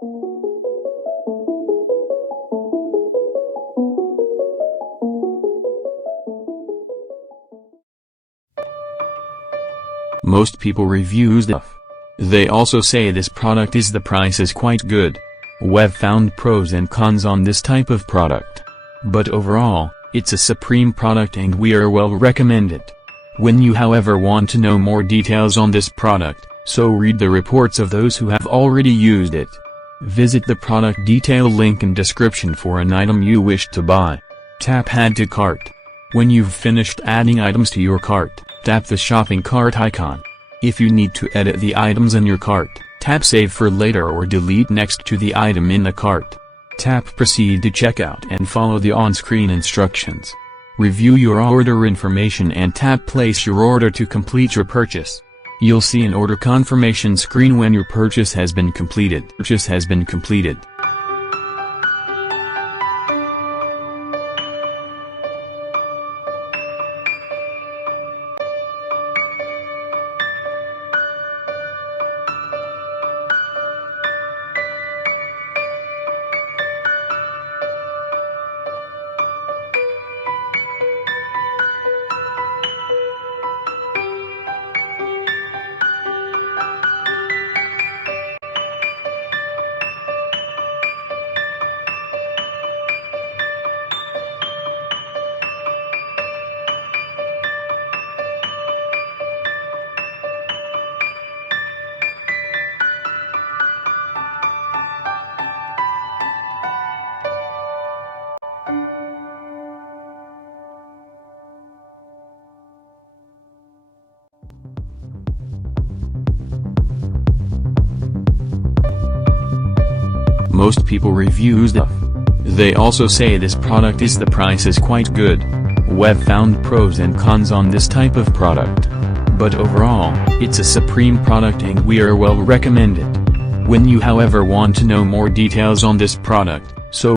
Most people reviews the stuff. They also say this product is the price is quite good. We've found pros and cons on this type of product. But overall, it's a supreme product and we are well recommend it. When you however want to know more details on this product, so read the reports of those who have already used it. Visit the product detail link in description for an item you wish to buy. Tap Add to Cart. When you've finished adding items to your cart, tap the shopping cart icon. If you need to edit the items in your cart, tap Save for later or delete next to the item in the cart. Tap Proceed to checkout and follow the on-screen instructions. Review your order information and tap Place your order to complete your purchase. You'll see an order confirmation screen when your purchase has been completed. Most people reviews the stuff. They also say this product is the price is quite good. We've found pros and cons on this type of product. But overall, it's a supreme product and we are well recommend it. When you however want to know more details on this product,